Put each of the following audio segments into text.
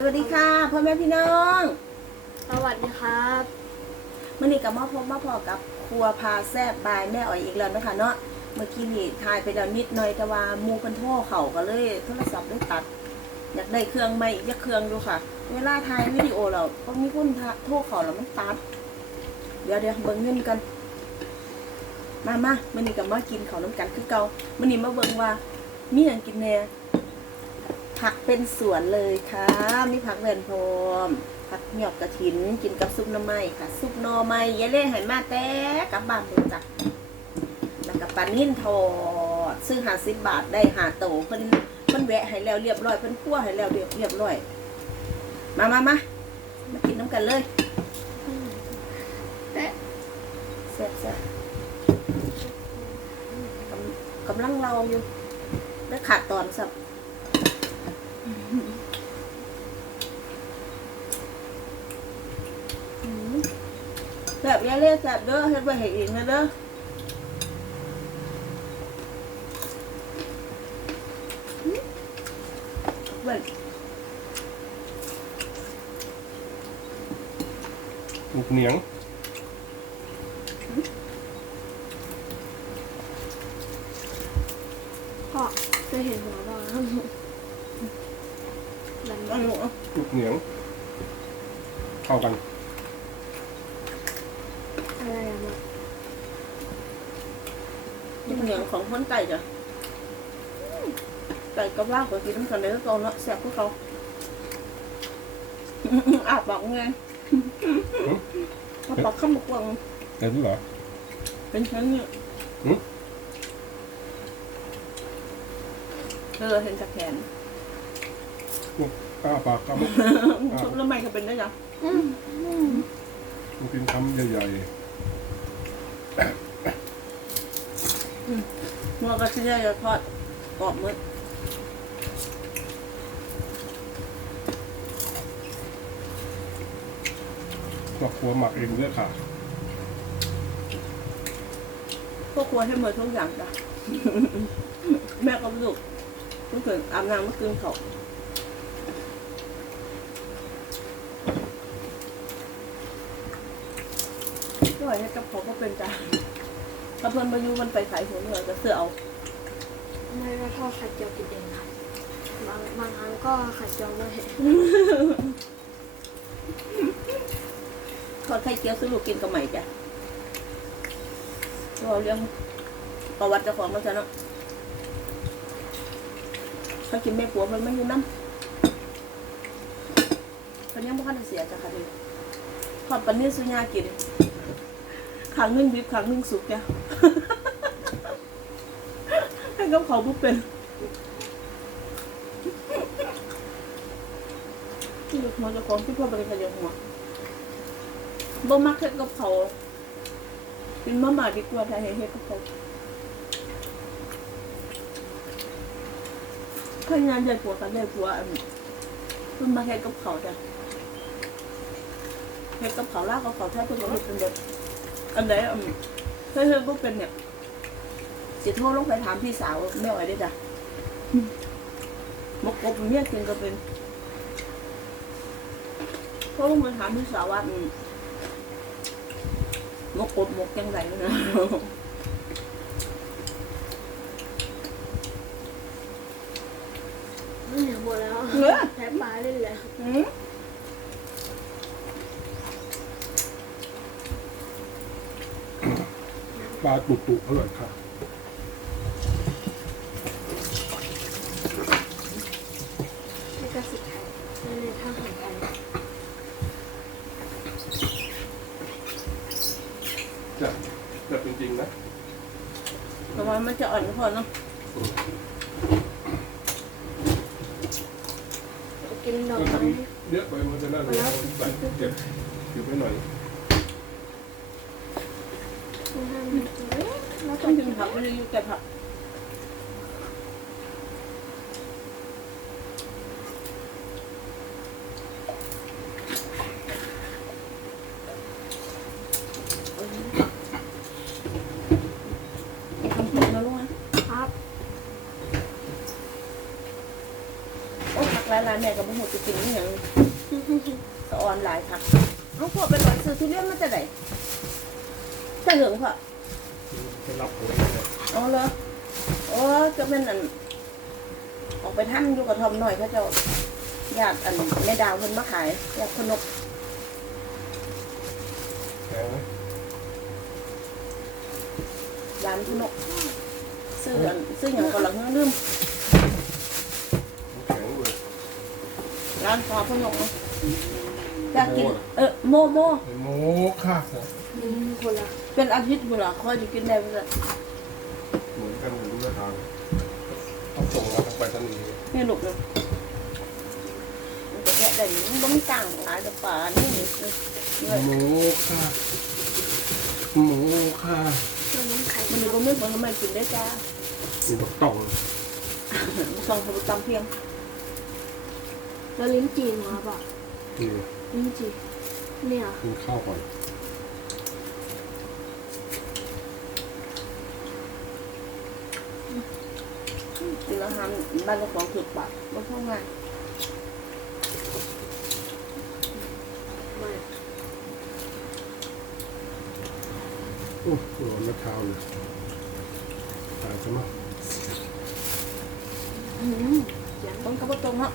สวัสดีค่ะพ่อแม่พี่น้องสวัสดีครับมื่อนี้กับมาพบมาพอกับครัวพาแซ่บบายแม่อ๋อยอีกแล้วนะคะเนาะเมื่อกี้นี่ทายไปแล้วนิดหน่อยแต่ว่าหมูกันโทรเขาก็เลยโทรศัพท์ได้ตัด อยากได้เครื่องใหม่อีกจะเครื่องดูค่ะ เวลาถ่ายวิดีโอเราพอมีคนโทรเขาแล้วมันตัด เดี๋ยวเดี๋ยวเบิ่งเงินกัน มามามื่อนี้กับมากินข้าวน้ำกันคือเก่ามื่อนี้มาเบิ่งว่ามีอย่างกินแหน่ ผักเป็นสวนเลยค่ะ มีผักแวนพรมผักหยอกกระถินกินกับซุปหน่อไม้ค่ะ ซุปหน่อไม้ยายเล่ให้มาแต่กลับบ้านเลยจ้ะแล้วก็ปลานิ่นทอดซื้อหาสิบบาทได้หาโตเพิ่นเพิ่นแวะให้แล้วเรียบร้อยเพิ่นคั่วให้แล้วเรียบเรียบร้อย มามามามากินน้ำกันเลยแซ่บแซ่บกำกำลังเราอยู่ได้ขาดตอนสับ อืมแซ่บอยาเล่แซ่บเด้อเฮ็ดไว้ให้เองนะเด้ออืมเว้ยลูกเหนียงพ่อเคยเห็นหัวบ้างครับแบบเอาหนูนี้เอาลูกเหนียงเข้ากัน อะไรอะมัน ลูก เหนียงของคนไก่จ้ะอืมไก่กับลาบก็กินน้ำกันเลยก็เกาเนาะแซ่บพวกเขาอาปากไงอาปากข้ามบกวังเห็นเหรอเป็นชั้นเนี่ยหืมเออเห็นจากแขนอ้าปากก็ชุบแล้วไม่ก็เป็นได้จ้ะอืมอืมมันกินคำใหญ่นั วก็ชิ้นใหญ่จะทอดกรอบมืดๆครอบครัวหมักเองด้วยค่ะพวกครัวให้หมดทุกอย่างจ้ะ แม่ก็ลูกเมื่อคืนอาบน้ำเมื่อคืนเขาด้วยให้กับเขาก็เป็นจ้ะ ถ้าเพิ่นมาอยู่มันไปขายหัวเหนือก็เสือเอาไม่ก็ทอดไข่เจียวกินเองครับบางบางครั้งก็ไข่เจียวไม่เห็นทอดไข่เจียวซื้อลูกกินกับใหม่จ้ะรอเรื่องประวัติเจ้าของมันซะเนาะเขากินแม่ผัวมันไม่อยู่น้ำเขายังไม่ค่อยได้เสียจ้ะค่ะนี่ทอดปันนี้สุญญากินขังหนึ่งดิบขังหนึ่งสุกจ้ะ ให้กับเขาบุเป็นที่ลูกหัวจ้าของที่พ่อบริการหัวบ่มักเฮ็ดกับเขาวกินมาม่าดีกว่าถ้าให้เฮ็ดกับเขาวถ้างานใหญ่ผัวกันใหญ่ผัวอันเพิ่นมาเฮ็ดกับเขาจ้ะเฮ็ดกับเขาลากกับเขาวไทยเพิ่นก็เฮ็ดเป็นแบบอันใดอัน ยเฮ้ยบ่เป็นเนี่ยสิโทรลงไปถามพี่สาวแม่อ้อยได้อจ้ะมกกบเมียกินก็เป็นโทรลงไปถามพี่สาวว่าอืมมกกบมกจังไรนะไม่เหนียวหมดแล้วเออแพ้ปลาเล่นแล้ว อืม ป ลาตุตุอร่อยค่ะนี่ก็สิไข่ไม่เลยถ้าหายไปจะจะจริงๆนะแต่ว่ามันจะอ่อนพอเนาะกินดอกมันไม้เยอะไปมันจะน่าเลยใส่เก็บเก็บไว้หน่อย ไม่ให้มันกินเอ๊ะแล้ว ต้ต้อองงกิกินนผัผักกไม่ได้อยู่แต่ผักทำผิดนะลูกนะครับ โอ้ผักหลายๆแม่ก็บ่ฮู้จะกินอีหยังสะออนหลายผักเอาพวกไปหลอยซื้อทุเรียนมาจากไหนจะเหลืองพ่อ ไปรับหวยเลยอ๋อเหรอโอ้ก็เป็นอันออกไปท่านอยู่กับทอมหน่อยเขาเจะญาติอันแม่ดาวเพิ่นมาขายญาติคนนกแพงไหมร้านคนนกซื้ออันซื้ออย่างก็หลังลืมน้ำแข็งเลยร้านคอคนนกเนาะ อยากกิน เออโมโมไอ้โมค่ะอืมคนละเป็นอาทิตย์บุญละคอยจะกินได้เพื่อนเหมือนกันรู้ราคาเขาส่งมาทางไปรษณีย์นี่ลูกเลยมันจะแกะได้หนิมันบ่มีกลางหลายแต่ป่านี่นี่นี่โมค่ะโมค่ะตัวน้ำไข่มันอยู่ก็ไม่เหมือนไม่กินได้จ้ามีบักต่องมันส่งเขาไปตำเพียงแล้วลิ้นจีนมาป่ะนี่ลิ้ นจีนเนี่ยกินข้าวก่อนกินอาหารบ้านเจ้าของสุดปากบ่เข้าง่ายไม่โอ้โหร้อนมะเช้าเลยตายซะมั้งอืมเสียงต้องกระโปรงเนาะ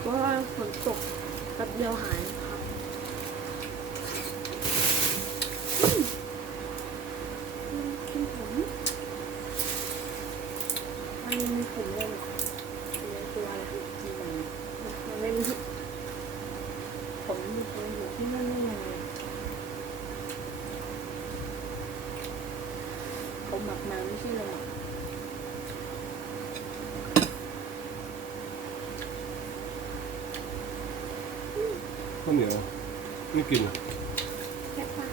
เพราะว่าฝน ตกแป๊บเดียวหายครับกินผมอันนี้มีผมด้วยเหรออันตัวอะไรครับมันไม่มีผมมีคนอยู่ที่นั่นนี่ไงเขาหมักมาไม่ใช่เราหมัก ข้าวเหนียวไม่กินอะ แค่ปาก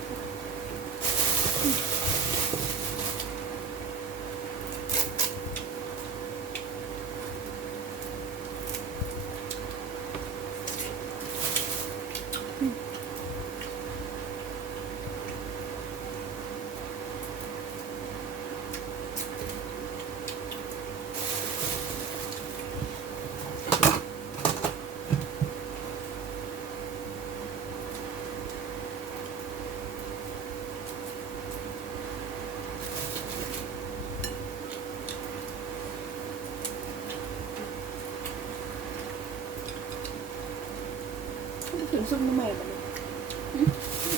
ถึงซุปน้ำใหม่ปะเนี่ย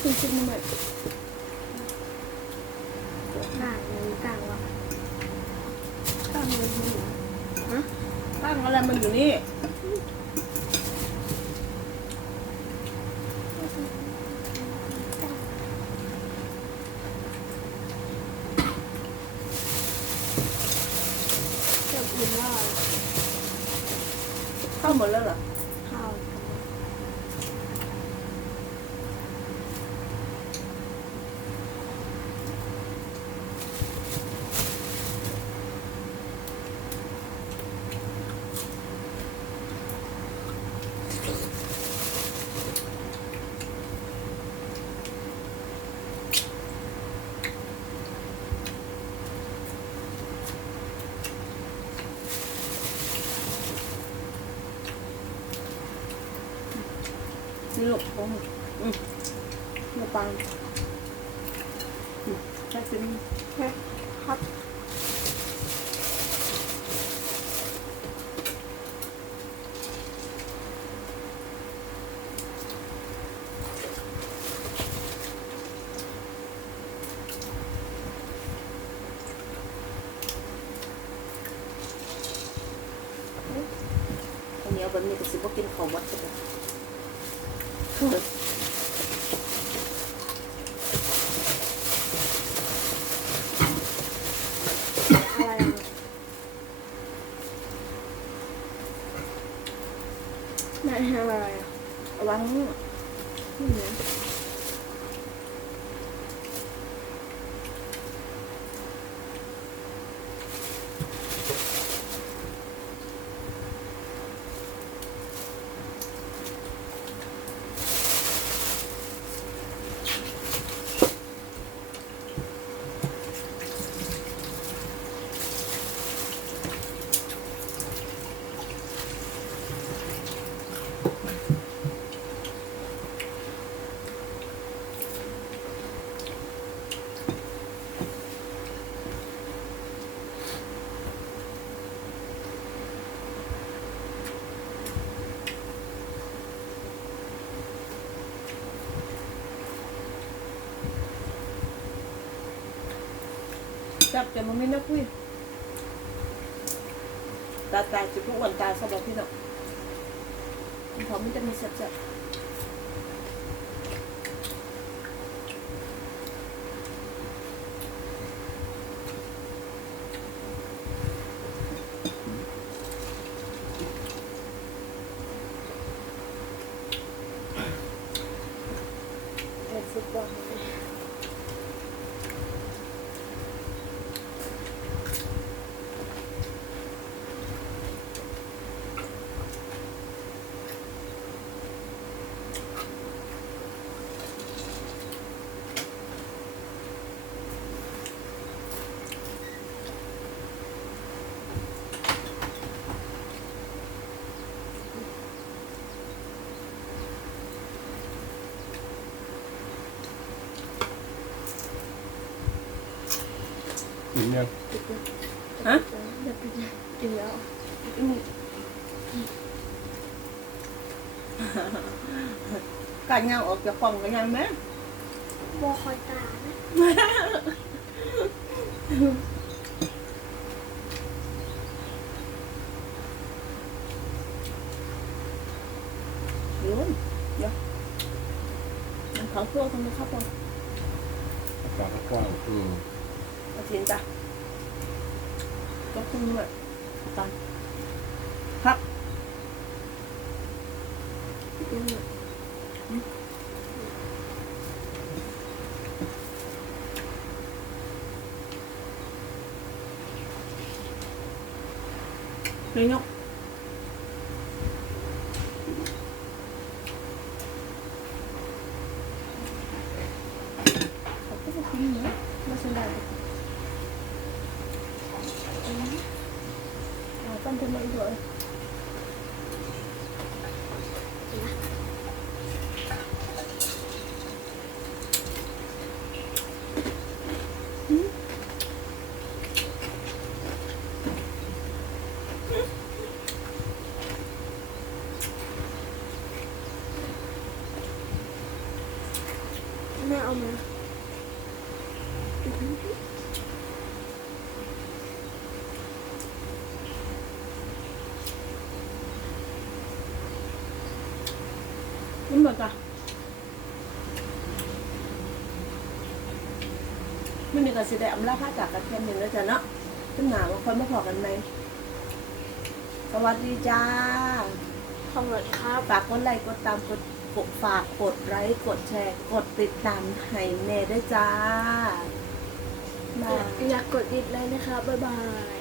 ถึงซุปน้ำใหม่กลางเลยกลางวะตั้งอะไรมันอยู่ฮะตั้งอะไรมันอยู่นี่จะกินว่าเข้าหมดแล้วเหรอ ข้าว นี่ลูก ของอืมมาปังอืมใช่เป็นแค่ครับอันนี้เอาแบบนี้ก็สิบ่กินข้าววัดก็ได้ จับจะมันไม่น่าคุยตาตาจะทุกวันตาสบายพี่น้องพอมันจะมีเสียบๆ กินยังฮะเดี๋ยวไปกินแล้วการงานออกจากกล่องกันยังไหมบอคอยตานะเดี๋ยวเดี๋ยวมันเขาเครื่องทำไมครับผมอากาศก็กว้างอืม เอาสินจ้ะก็คุ้มด้วยตอนครับอืมเลยยกเขาก็บอกกินเนาะไม่ใช่ได้อืมเอาปั้นเป็นมันด้วย แม่เอามา นี่หมดจ้ะมันนี่ก็สิได้อำลาค่าจากกันเพียงหนึ่งแล้วจ้ะเนาะขึ้นหนาว่าคนมาพอกันไหมสวัสดีจ้าขอบคุณครับฝากกดไลค์กดตามกดกดฝากกดไลค์กดแชร์ กดติดตามให้แน่ด้วยจ้าบายอยากกดอีกเลยนะคะ บ๊ายบาย